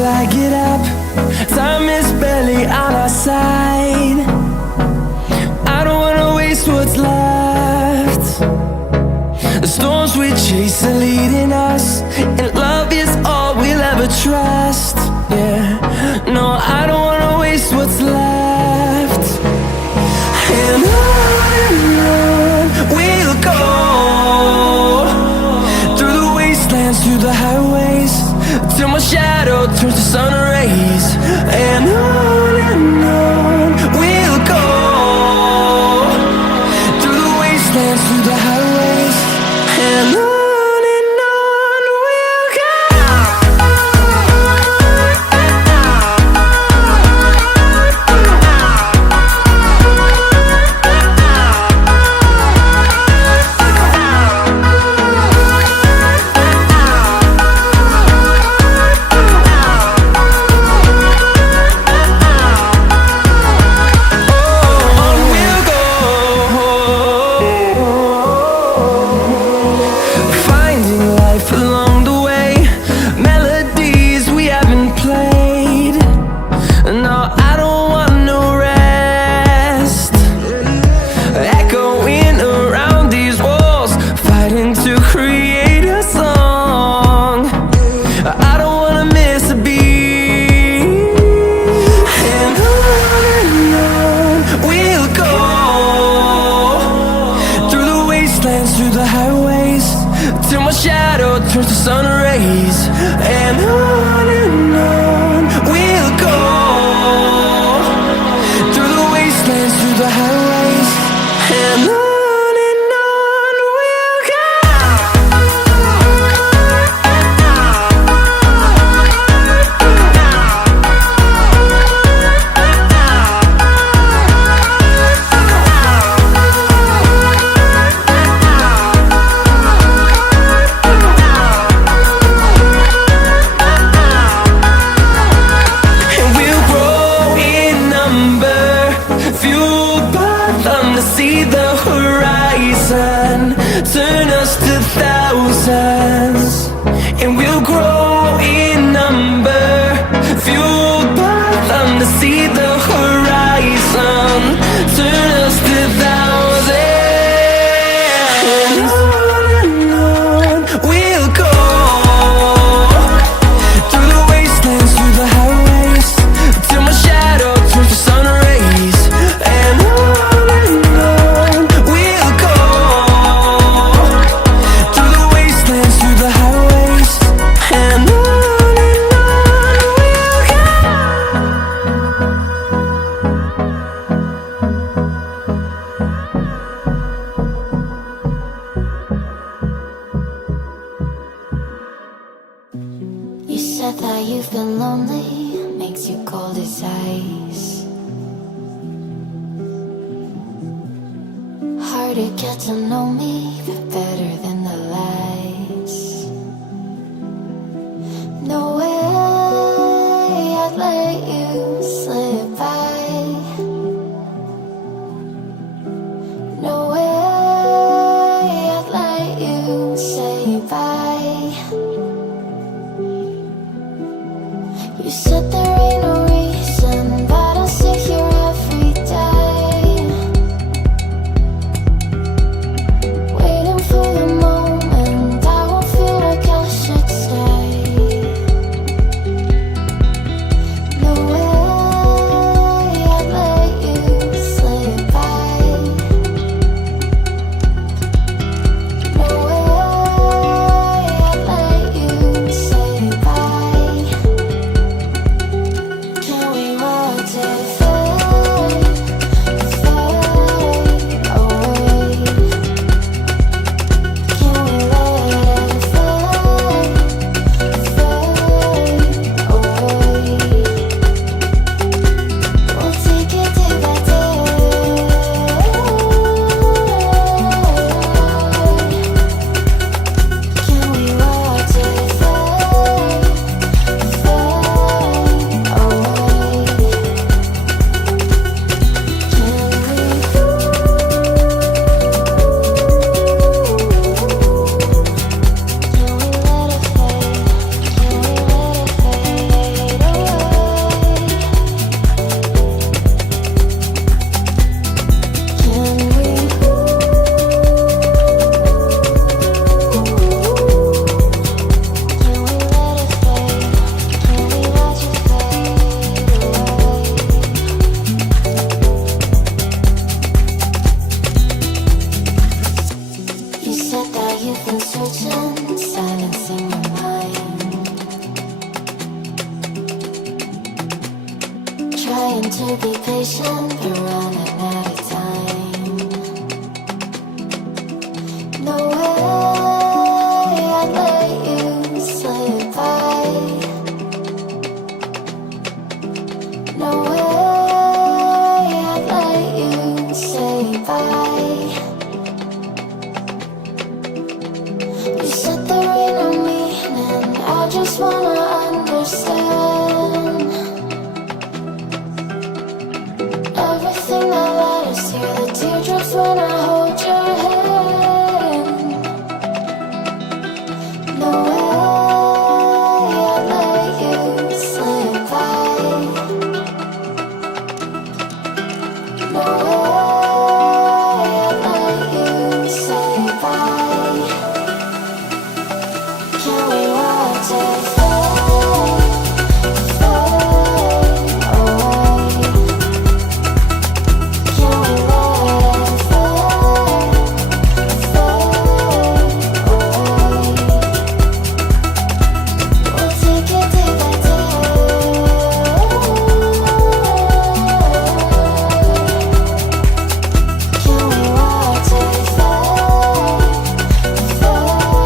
till I get up. Time is barely on our side. I don't wanna waste what's left. The storms we chase are leading us, and love is all we'll ever trust. Yeah, no, I don't wanna waste what's left. And on we'll go, through the wastelands, through the highways, till my shadow turns to sun rays. And on we'll go, through the wastelands, through the highways, and on we'll go. Through the highways, till my shadow turns to sun rays. And on we'll go, through the wastelands, through the highways, and on we'll go. See the horizon turn us to thousands, and we'll grow in number, fueled by them. To see the horizon turn us to thousands, and on we'll go, through the wastelands, through the highways, till my shadow turns to sun rays. And said that you've been lonely, makes you cold as ice. Hard to get to know me, but better than the lights. No way I'd let you slip by. No way I'd let you say bye. You said there ain't no reason, but I'll sit here every day, waiting for the moment trying to be patient, but running out of time. No way I'd let you slip by. No way I'd let you say bye. You said there ain't no meaning, I just wanna understand everything that led us here, the teardrops when I hold your hand. No way I'd let you slip by. No way I'd let you say bye. Can we watch it fade, fade away? Can we let it fade, fade away? We'll take it day by day. Can we watch it fade, fade away?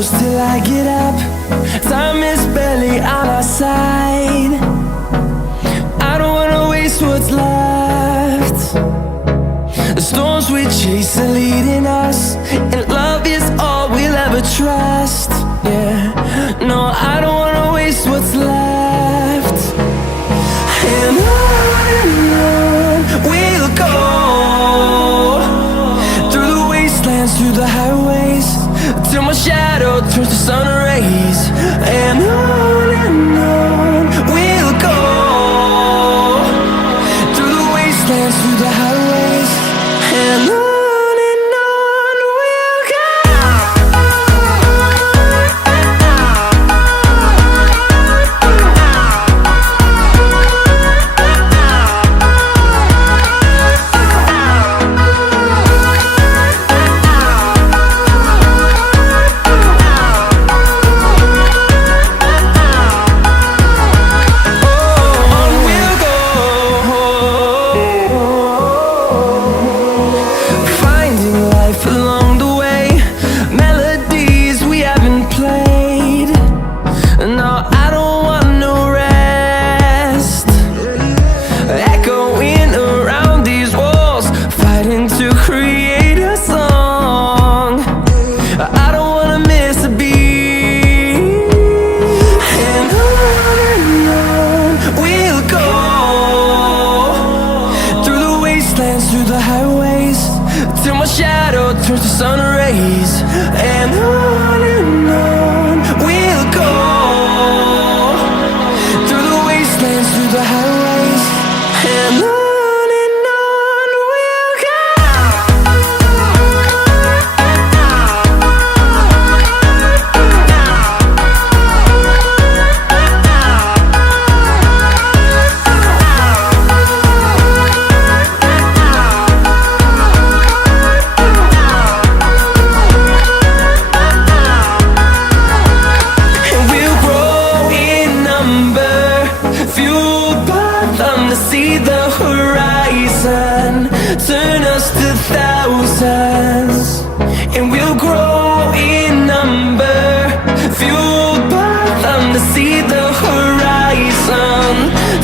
close till I get up. Time is barely on our side. I don't wanna waste what's left. The storms we chase are leading us, and love is all we'll ever trust. Yeah, no, I don't wanna waste what's left. And on we'll go, through the wastelands, through the highways, till my shadow turns to sun rays. And on we'll go, through the wastelands, through the highways, and on we'll go. Through the highways, till my shadow turns to sun rays. And on we'll go, through the wastelands, through the highways, and on we'll go. See the horizon, turn us to thousands, and we'll grow in number, fueled by them to see the horizon,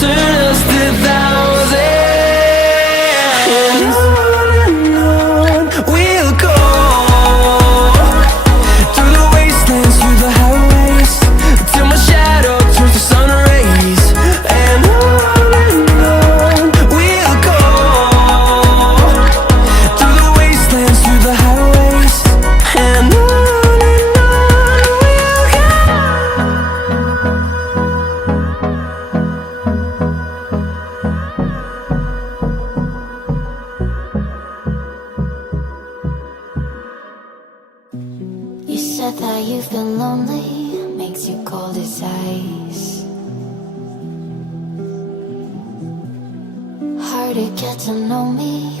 turn us to thousands, and on we'll go, through the wastelands, through the highways, till my shadow turns to sun rays. And You said that you've been lonely, makes you cold as ice. Hard to get to know me,